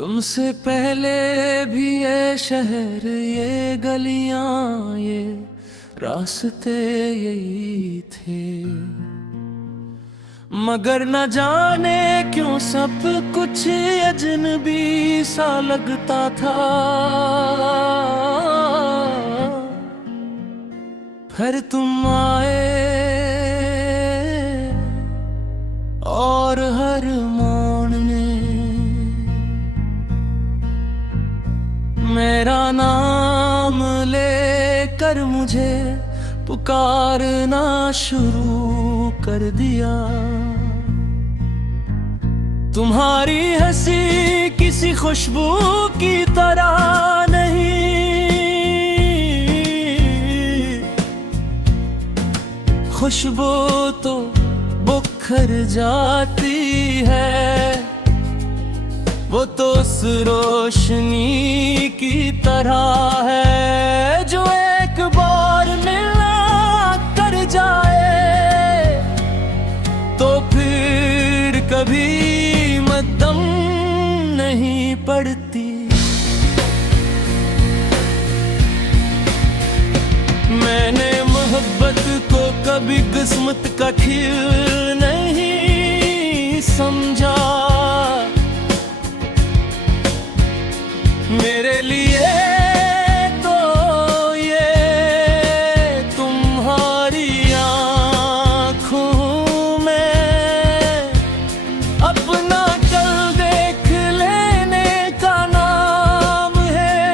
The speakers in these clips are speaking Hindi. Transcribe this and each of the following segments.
तुमसे पहले भी ये शहर, ये गलियां, ये रास्ते यही थे, मगर न जाने क्यों सब कुछ अजनबी सा लगता था। फिर तुम आए और हर मोड़ ने मेरा नाम लेकर मुझे पुकारना शुरू कर दिया। तुम्हारी हंसी किसी खुशबू की तरह नहीं, खुशबू तो बुखर जाती है, वो तो उस रोशनी की तरह है जो एक बार मिला कर जाए तो फिर कभी मद्दम नहीं पड़ती। मैंने मोहब्बत को कभी किस्मत का खेल नहीं समझा, मेरे लिए तो ये तुम्हारी आँखों में अपना कल देख लेने का नाम है,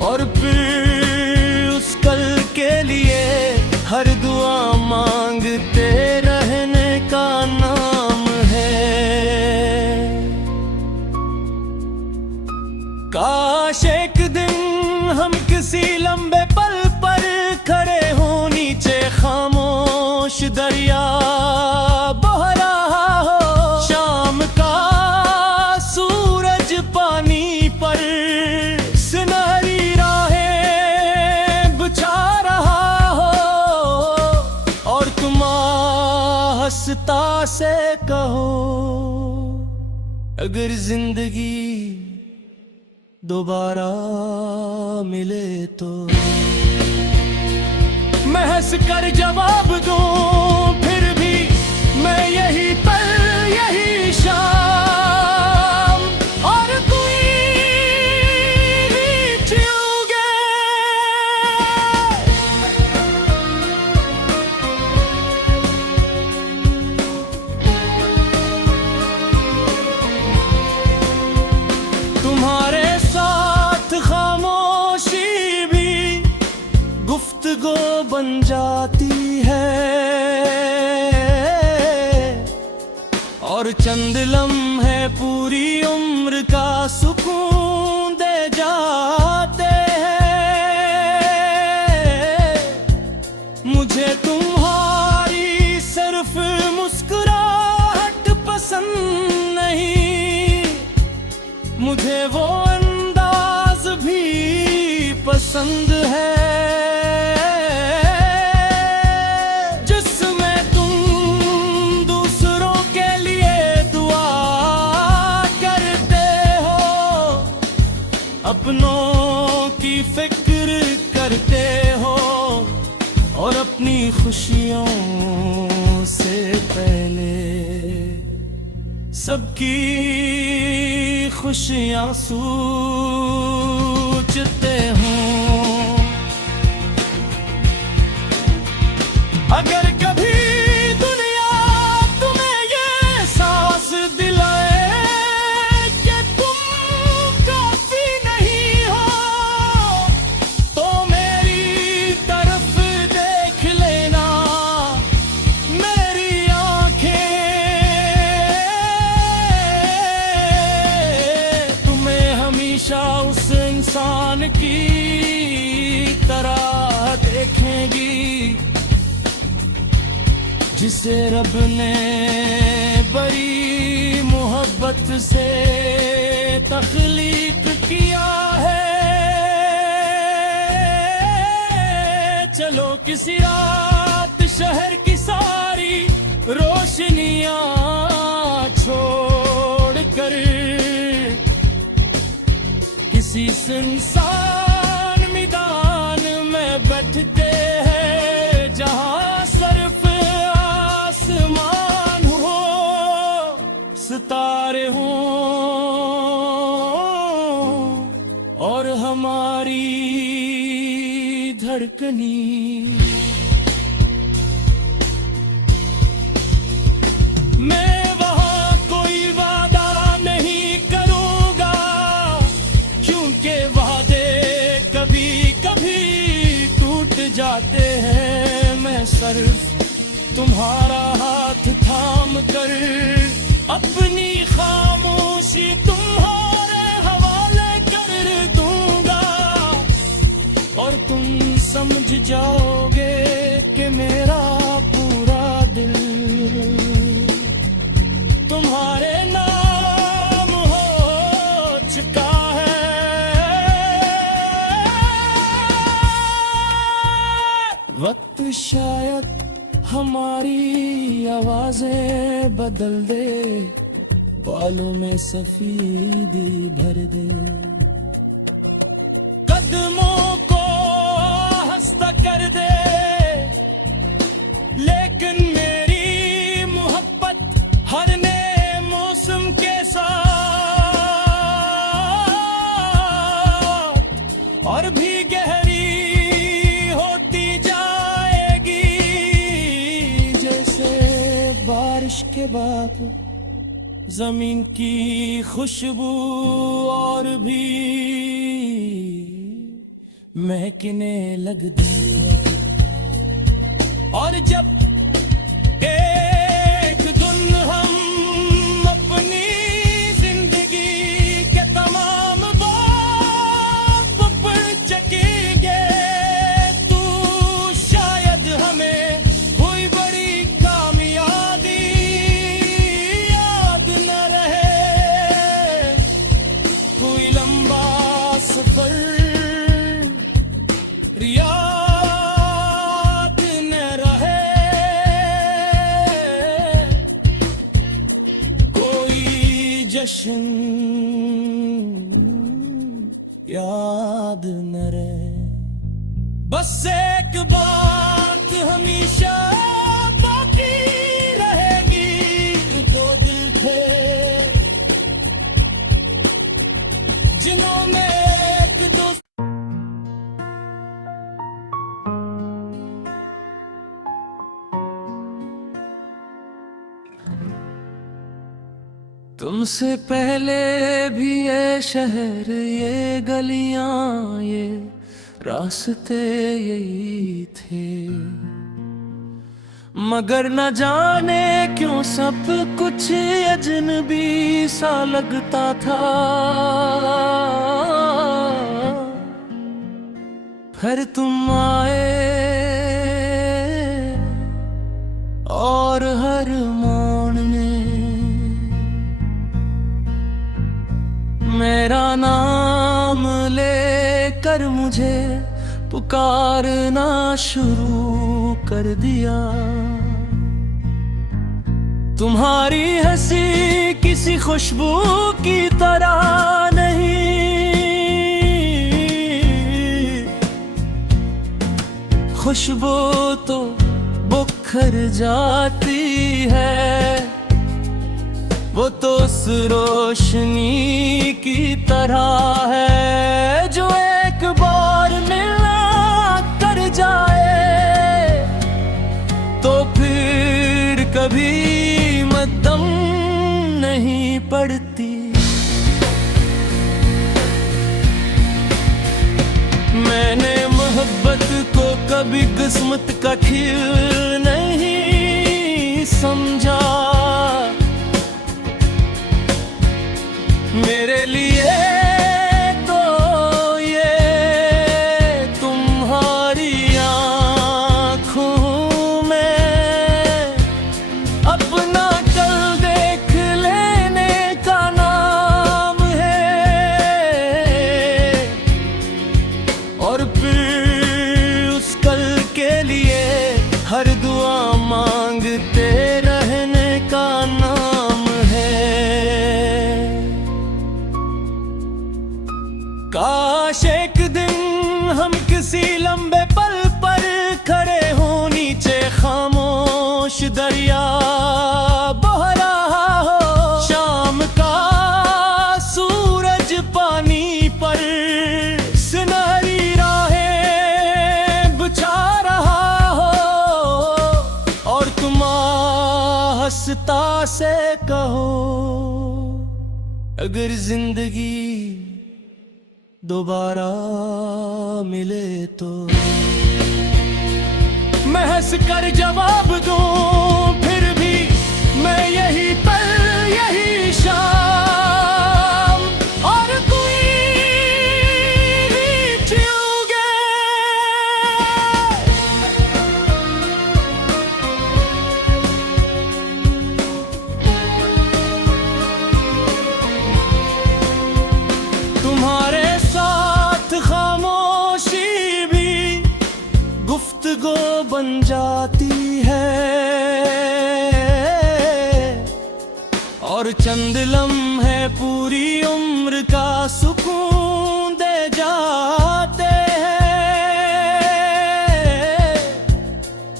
और फिर उस कल के लिए हर दुआ मांगते रहने का नाम है। काश एक दिन हम किसी लंबे पल पर खड़े हो, नीचे खामोश दरिया बह रहा हो, शाम का सूरज पानी पर सुनहरी राहें बिछा रहा हो, और तुम हंसता से कहो अगर जिंदगी दोबारा मिले तो मैं हंस कर जवाब दूं फिर भी मैं यही पल यही शाम और कोई भी जियोगे। तुम्हारे खामोशी भी गुफ्तगू बन जाती है, और चंद लम्हे पूरी उम्र का सुकून दे जाते हैं। मुझे तुम्हारी सिर्फ मुस्कुराहट पसंद नहीं, मुझे वो पसंद है जिसमें तुम दूसरों के लिए दुआ करते हो, अपनों की फिक्र करते हो, और अपनी खुशियों से पहले सबकी खुशियां सोचते हो। अगर कभी दुनिया तुम्हें ये सांस दिलाए कि तुम काफी नहीं हो, तो मेरी तरफ देख लेना, मेरी आंखें तुम्हें हमेशा उस इंसान की तरह देखेंगी जिसे रब ने बड़ी मोहब्बत से तख्लीक किया है। चलो किसी रात शहर की सारी रोशनियां छोड़ इसी सुनसान मैदान में बैठते हैं जहां सिर्फ आसमान हो, सितारे हों और हमारी धड़कनी। मैं वहां कोई वादा नहीं करूंगा, क्योंकि वादे कभी कभी टूट जाते हैं। मैं सिर्फ तुम्हारा हाथ थाम कर अपनी खामोशी तुम्हारे हवाले कर दूंगा, और तुम समझ जाओगे कि मेरा पूरा दिल तुम्हारे नाम हो चुका है। वक्त शायद हमारी आवाजें बदल दे, बालों में सफेदी भर दे, कदमों को हंसता कर दे, लेकिन मेरी मोहब्बत हर नए मौसम के साथ और भी गहरी होती जाएगी, जैसे बारिश के बाद जमीन की खुशबू और भी महकने लगती है। और जब एक दिन हम अपनी जिंदगी के तमाम बाप पर चकेंगे, तू शायद हमें कोई बड़ी कामयाबी याद न रहे, कोई लंबा सफर याद न रहे, कोई जश्न याद न रहे। बस एक बात हमेशा बाकी रहेगी, दो दिल थे जिन्हों में एक दोस्त। तुमसे पहले भी ये शहर, ये गलियां, ये रास्ते यही थे, मगर न जाने क्यों सब कुछ अजनबी सा लगता था। फिर तुम आए और हर मोड़ में मेरा नाम लेकर मुझे पुकारना शुरू कर दिया। तुम्हारी हंसी किसी खुशबू की तरह नहीं, खुशबू तो बुखर जाती है, वो तो उस रोशनी की तरह है जो एक बार मिला कर जाए तो फिर कभी मद्दम नहीं पड़ती। मैंने मोहब्बत को कभी किस्मत का खेल नहीं समझा, मेरे लिए तो ये तुम्हारी आँखों में अपना कल देख लेने का नाम है, और फिर उस कल के लिए हर दुआ मांगते रहने का नाम है। काश एक दिन हम किसी लंबे पल पर खड़े हों, नीचे खामोश दरिया बह रहा हो, शाम का सूरज पानी पर सुनहरी राहें बिछा रहा हो, और तुम हंसता से कहो, अगर जिंदगी दोबारा मिले तो। मैं हंस कर जवाब दूं फिर भी मैं यही पल यही शाम, और कोई भी छूगे। तुम्हारे खामोशी भी गुफ्तगू बन जाती है, और चंद लम्हे पूरी उम्र का सुकून दे जाते हैं।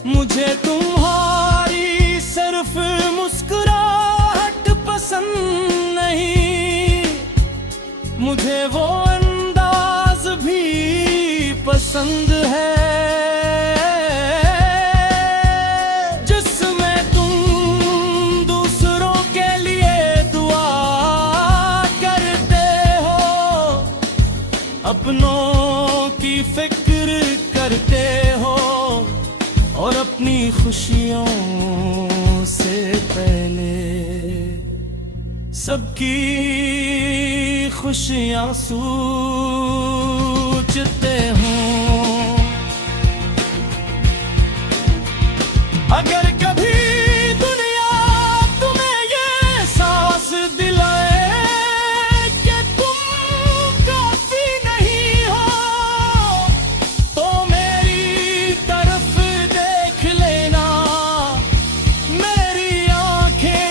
मुझे तुम्हारी सिर्फ मुस्कुराहट पसंद नहीं, मुझे वो पसंद है जिसमें तुम दूसरों के लिए दुआ करते हो, अपनों की फिक्र करते हो, और अपनी खुशियों से पहले सबकी खुशियां सोचते हो। अगर कभी दुनिया तुम्हें ये एहसास दिलाए कि तुम काफी नहीं हो, तो मेरी तरफ देख लेना, मेरी आंखें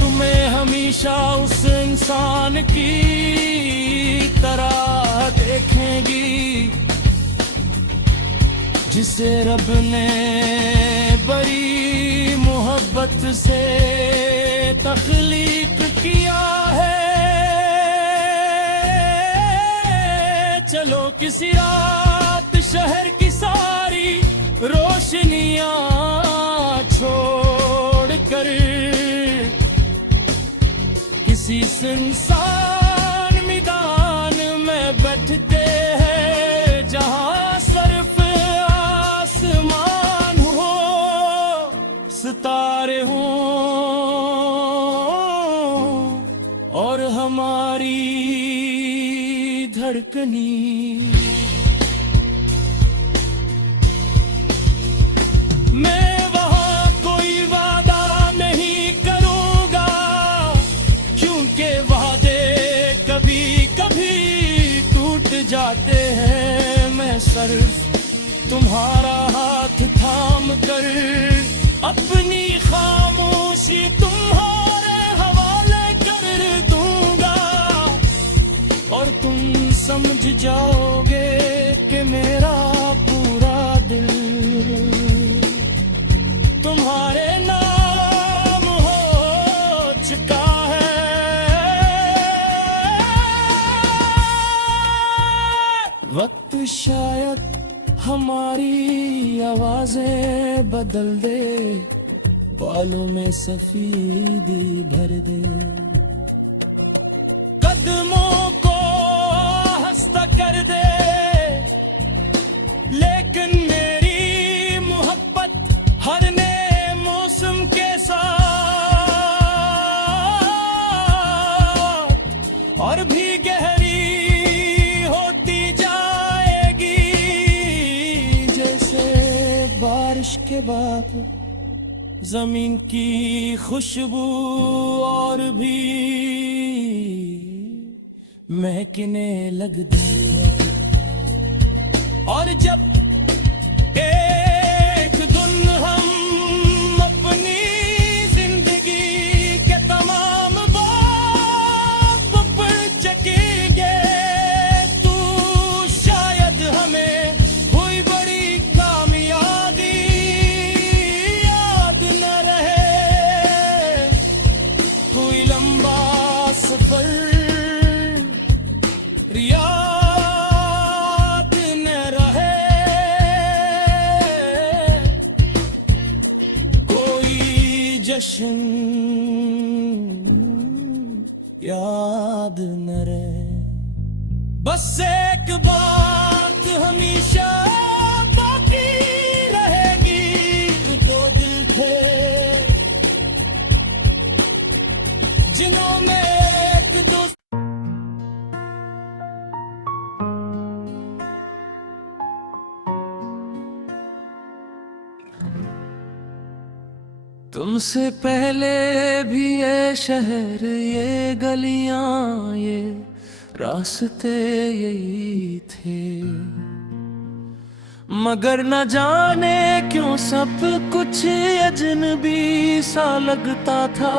तुम्हें हमेशा उस इंसान की तरह देखेंगी जिसे रब ने बड़ी मोहब्बत से तख्लीक किया है। चलो किसी रात शहर की सारी रोशनियां छोड़कर किसी सुनसान मैदान में बैठते हैं, जहां सिर्फ आसमान हो, सितारे हों, और हमारी धड़कनी। मैं वहां कोई वादा नहीं करूंगा, क्योंकि वादे कभी कभी टूट जाते हैं। मैं सिर्फ तुम्हारा हाथ थाम कर अपनी खामोशी तुम्हारे हवाले कर दूंगा, और तुम समझ जाओगे कि मेरा पूरा दिल तुम्हारे नाम हो चुका है। वक्त शायद हमारी आवाजें बदल दे, बालों में सफेदी भर दे, कदमों को हंसता कर दे, लेकिन मेरी मोहब्बत हर नए मौसम के साथ और भी गहरी होती जाएगी, जैसे बारिश के बाद जमीन की खुशबू और भी महकने लगती है। और जब एक दिन हम अपनी जिंदगी के तमाम बातें सफर याद न रहे, कोई जश्न याद न रहे। बस एक बात हमेशा बाकी रहेगी, दो दिल थे जिन्हों में एक दोस्त। तुमसे पहले भी ये शहर, ये गलियां, ये रास्ते यही थे, मगर न जाने क्यों सब कुछ अजनबी सा लगता था।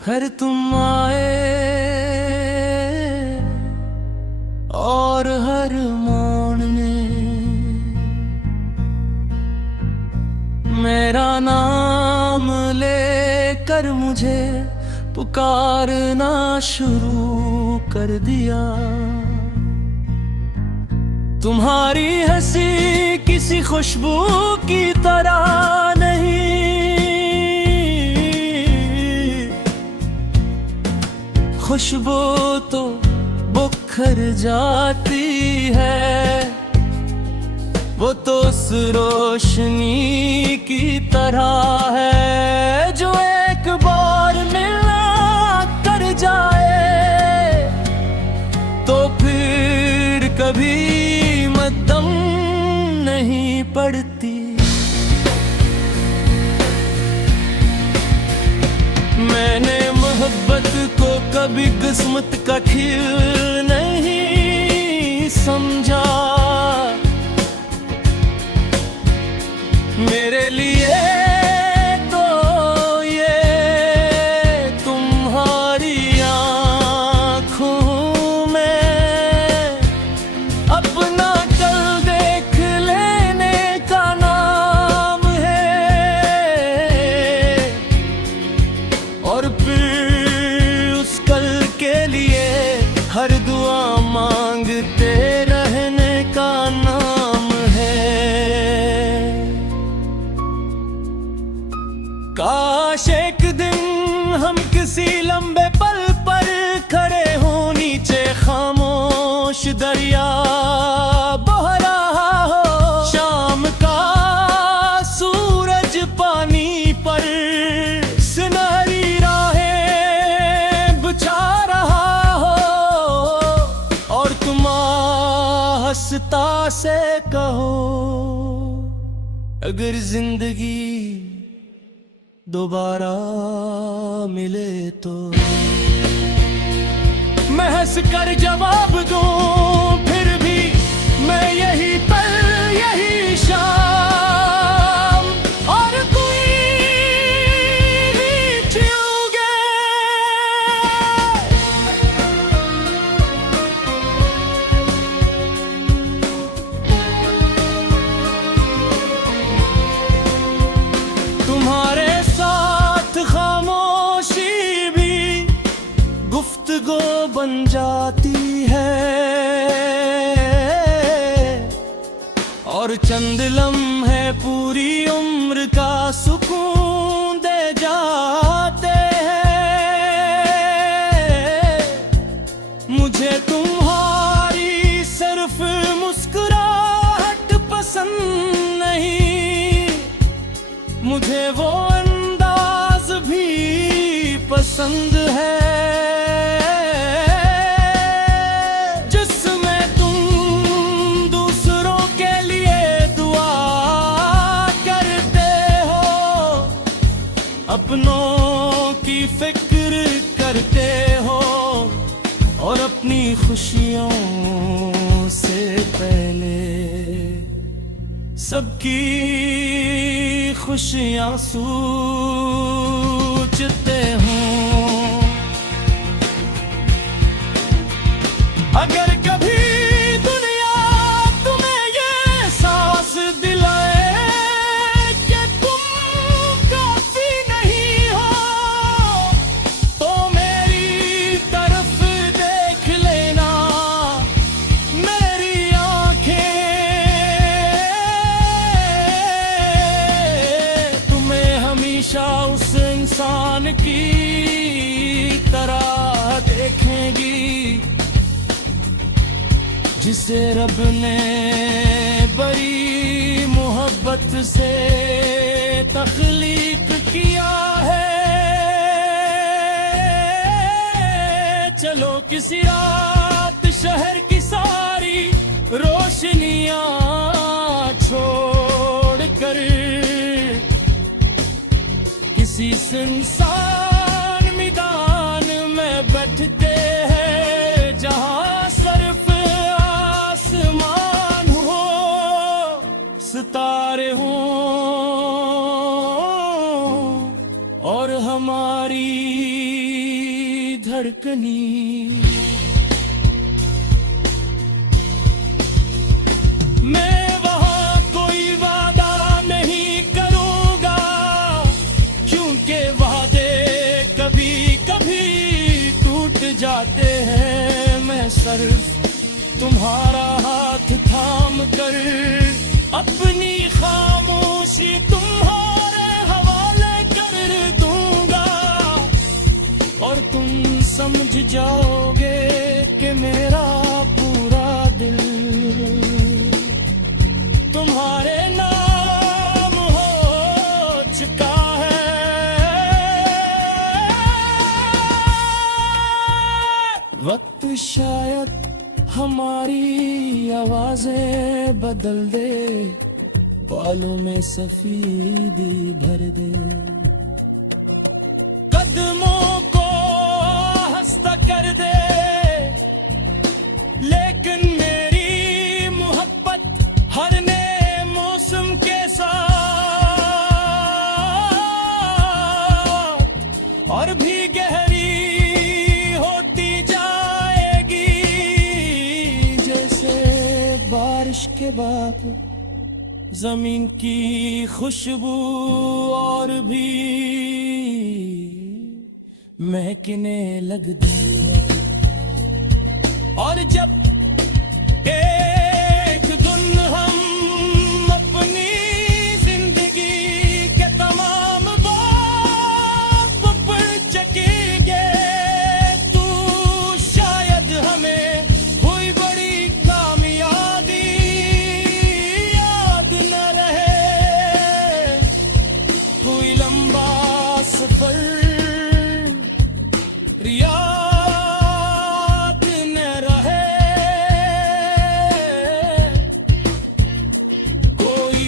फिर तुम आए और हर मोड़ में मेरा नाम लेकर मुझे पुकारना शुरू कर दिया। तुम्हारी हंसी किसी खुशबू की तरह नहीं, खुशबू तो बुखर जाती है, वो तो उस रोशनी की तरह है जो एक बार मिला कर जाए तो फिर कभी मद्दम नहीं पड़ती। मैंने मोहब्बत को कभी किस्मत का खेल नहीं समझा, मेरे लिए तो ये तुम्हारी आँखों में अपना कल देख लेने का नाम है, और फिर उस कल के लिए हर दुआ मांगते रहने का नाम है। काश एक दिन हम किसी लंबे पल पर खड़े हों, नीचे खामोश दरिया बह रहा हो, शाम का सूरज पानी पर सुनहरी राहें बिछा रहा हो, और तुम हंसता से कहो अगर जिंदगी दोबारा मिले तो। मैं हंस कर जवाब दूं फिर भी मैं यही पल यही शाम, और कोई भी छूगे तुम्हारे खामोशी भी गुफ्तगू बन जाती है, और चंद लम्हे पूरी उम्र का सुकून दे जाते हैं। मुझे तुम्हारी सिर्फ मुस्कुराहट पसंद नहीं, मुझे वो पसंद है जिसमें तुम दूसरों के लिए दुआ करते हो, अपनों की फिक्र करते हो, और अपनी खुशियों से पहले सबकी खुशियां सोचते हूँ। अगर कभी दुनिया तुम्हें ये सांस दिलाए कि तुम काफी नहीं, आसमान की तरह देखेंगी, जिसे रब ने बड़ी मोहब्बत से तख्लीक किया है। चलो किसी रात शहर की सारी रोशनियां छोड़कर किसी सुनसान मैदान में बैठते हैं, जहां सिर्फ आसमान हो, सितारे हों और हमारी धड़कनी। मैं वहां कोई वादा नहीं करूंगा, क्योंकि वादे कभी कभी टूट जाते हैं। मैं सिर्फ तुम्हारा हाथ थाम कर अपनी खामोशी तुम्हारे हवाले कर दूंगा, और तुम समझ जाओगे कि मेरा पूरा दिल तुम्हारे नाम हो चुका है। वक्त शायद हमारी आवाजें बदल दे, बालों में सफेदी भर दे, कदमों को हंसता कर दे, लेकिन मेरी मोहब्बत हर नए मौसम के साथ और भी गहरी होती जाएगी, जैसे बारिश के बाद जमीन की खुशबू और भी महकने लगती है। और जब एक दिन हम अपनी जिंदगी के तमाम बाप पर चकेंगे, तो शायद हमें हुई बड़ी कामयाबी याद न रहे। कोई लंबा सफर याद न रहे, कोई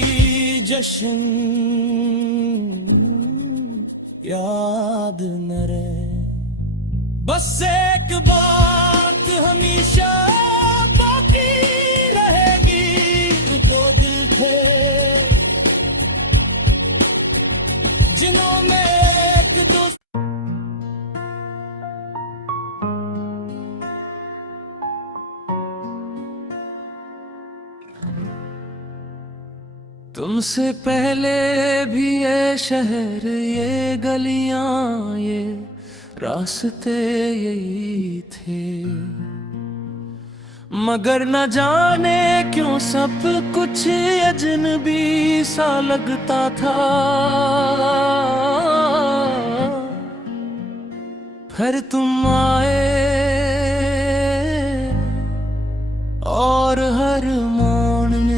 जश्न याद न रहे। बस एक बात हमेशा बाकी रहेगी, दो दिल थे जिन्हों में एक दोस्त। तुमसे पहले भी ये शहर, ये गलियां, ये रास्ते यही थे, मगर न जाने क्यों सब कुछ अजनबी सा लगता था। फिर तुम आए और हर मोड़ में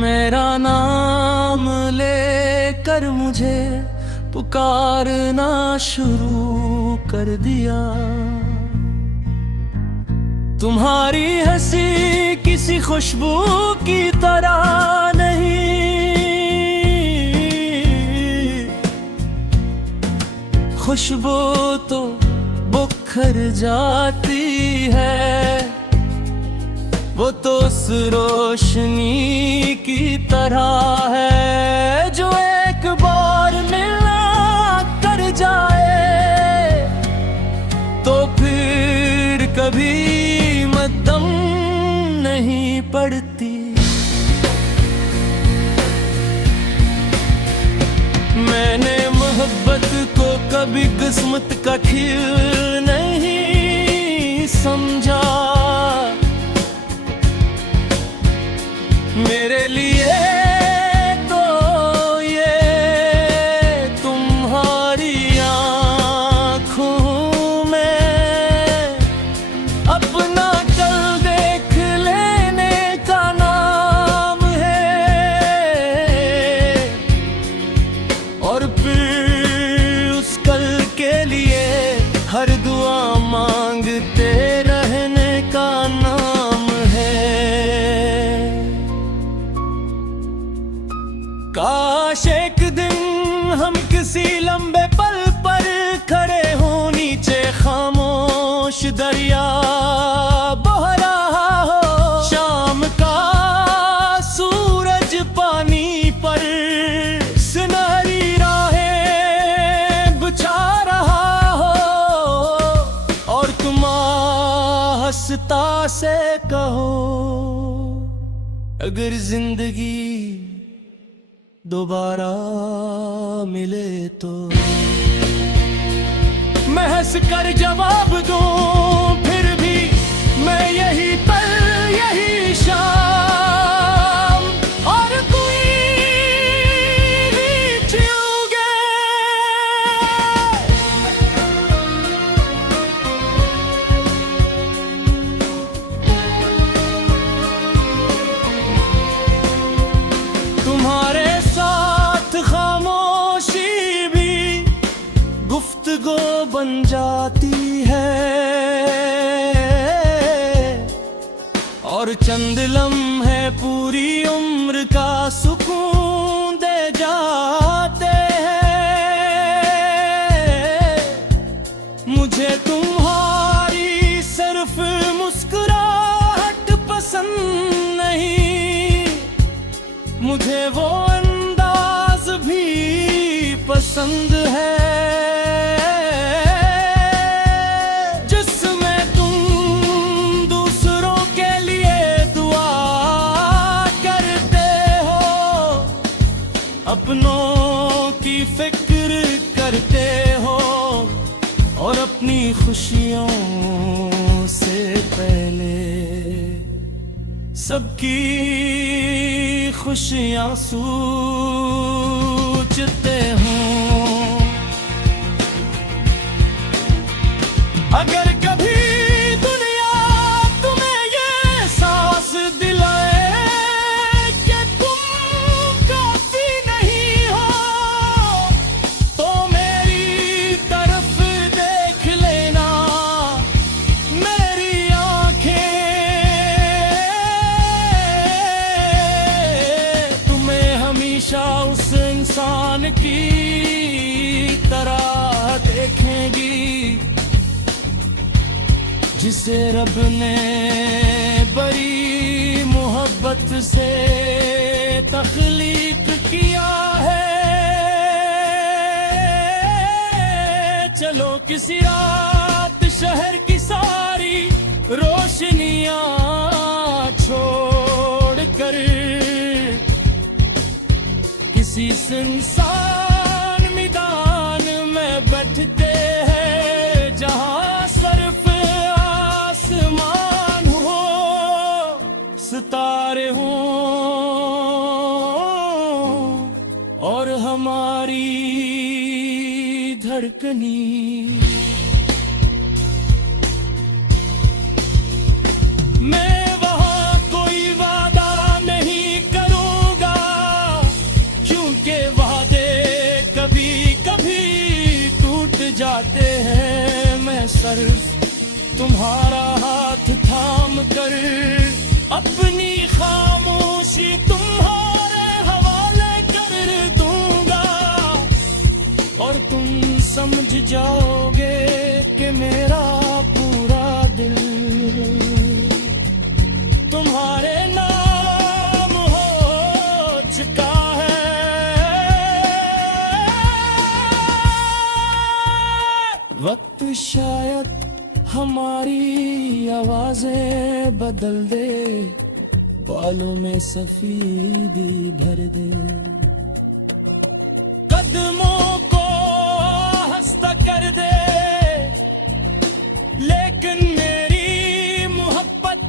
मेरा नाम लेकर मुझे पुकारना शुरू कर दिया। तुम्हारी हंसी किसी खुशबू की तरह नहीं, खुशबू तो बुखर जाती है, वो तो उस रोशनी की तरह है जो एक बार मिला कर जाए तो फिर कभी मद्दम नहीं पड़ती। मैंने मोहब्बत को कभी किस्मत का खेल नहीं समझा, मेरे लिए तो ये और फिर उस कल के लिए हर दुआ मांगते रहने का नाम है। काश एक दिन हम किसी लंबे पल पर खड़े हो, नीचे खामोश दरिया बह रहा हो, शाम का सूरज पानी पर सुनहरी राहें बिछा रहा हो, और तुम हंसता से कहो अगर जिंदगी दोबारा मिले तो। मैं हंस कर जवाब दूं फिर भी मैं यही पल यही शाम, और कोई भी जियोगे। तुम्हारे खामोशी भी गुफ्तगू बन जाती है, और चंद लम्हे पूरी उम्र का सुकून दे जाते हैं। मुझे तुम्हारी सिर्फ मुस्कुराहट पसंद नहीं, मुझे वो पसंद है जिसमें तुम दूसरों के लिए दुआ करते हो, अपनों की फिक्र करते हो, और अपनी खुशियों से पहले सबकी खुशियां सोचते हो। अगर कभी दुनिया तुम्हें ये एहसास दिलाए कि तुम काफी नहीं हो, तो मेरी तरफ देख लेना, मेरी आंखें तुम्हें हमेशा उस इंसान की तरह देखेंगी जिसे रब ने बड़ी मोहब्बत से तख्लीक किया है। चलो किसी रात शहर की सारी रोशनियां छोड़कर किसी सुनसान मैदान में बैठते हैं, जहां सिर्फ आसमान हो, सितारे हों, और हमारी धड़कनी। मैं वहां कोई वादा नहीं करूंगा, क्योंकि वादे कभी कभी टूट जाते हैं। मैं सिर्फ तुम्हारा हाथ थाम कर अपनी खामोशी तुम्हारे हवाले कर दूंगा, और तुम समझ जाओगे कि मेरा पूरा दिल तुम्हारे नाम हो चुका है। वक्त शायद हमारी आवाजें बदल दे, बालों में सफेदी भर दे, कदमों को हंसता कर दे, लेकिन मेरी मोहब्बत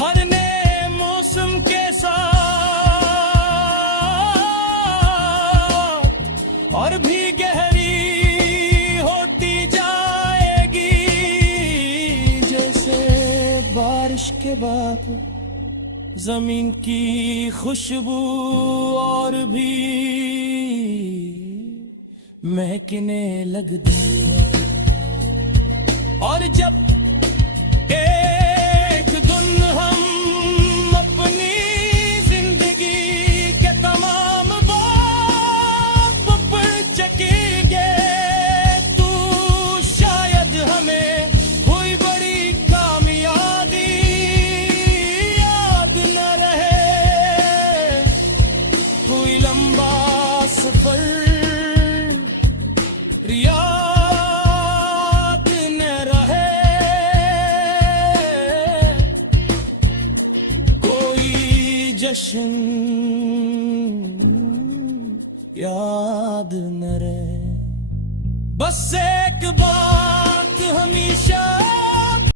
हर नए मौसम के साथ और भी गहरी होती जाएगी, जैसे बारिश के बाद जमीन की खुशबू और भी महकने लगती है। और जब एक दिन हम अपनी जिंदगी के तमाम बाप पर चकेंगे, तू शायद हमें कोई बड़ी कामयाबी याद न रहे, कोई लंबा सफर याद न रहे, कोई जश्न याद न रहे। बस एक बात हम